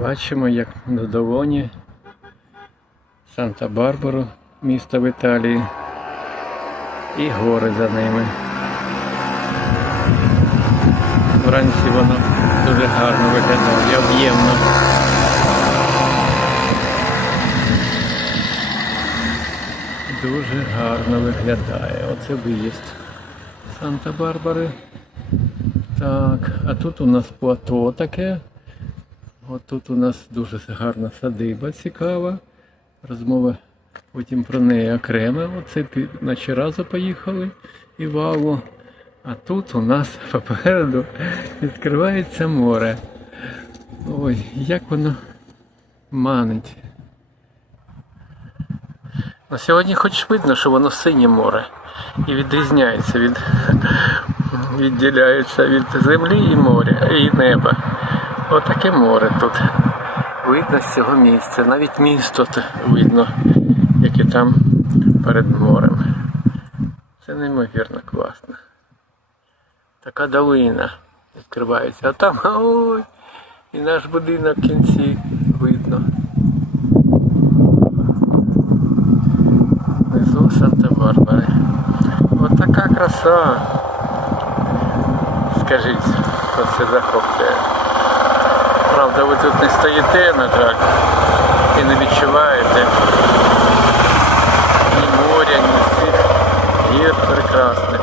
Бачимо, як на долоні Санта-Барбару, місто в Італії, і гори за ними. Вранці воно дуже гарно виглядає, об'ємно. Дуже гарно виглядає. Оце виїзд Санта-Барбари. Так, а тут у нас плато таке. От тут у нас дуже гарна садиба цікава. Розмова потім про неї окремо. Оце наче разу поїхали і вау. А тут у нас попереду відкривається море. Ой, як воно манить. Сьогодні хоч видно, що воно синє море і відрізняється від відділяється від землі і моря, і неба. Отаке море тут. Видно з цього місця. Навіть місто видно, яке там перед морем. Це неймовірно класно. Така долина відкривається. А там ой, і наш будинок в кінці видно. Внизу Санта-Барбари. От така краса. Скажіть, хто це захоплює. Правда, ви тут не стоїте, на жаль, і не відчуваєте ні моря, ні цих гір прекрасних.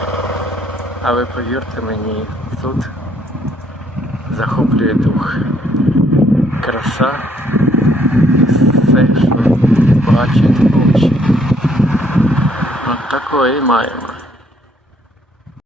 Але повірте мені, тут захоплює дух. Краса і все, що бачать очі. От такої маємо.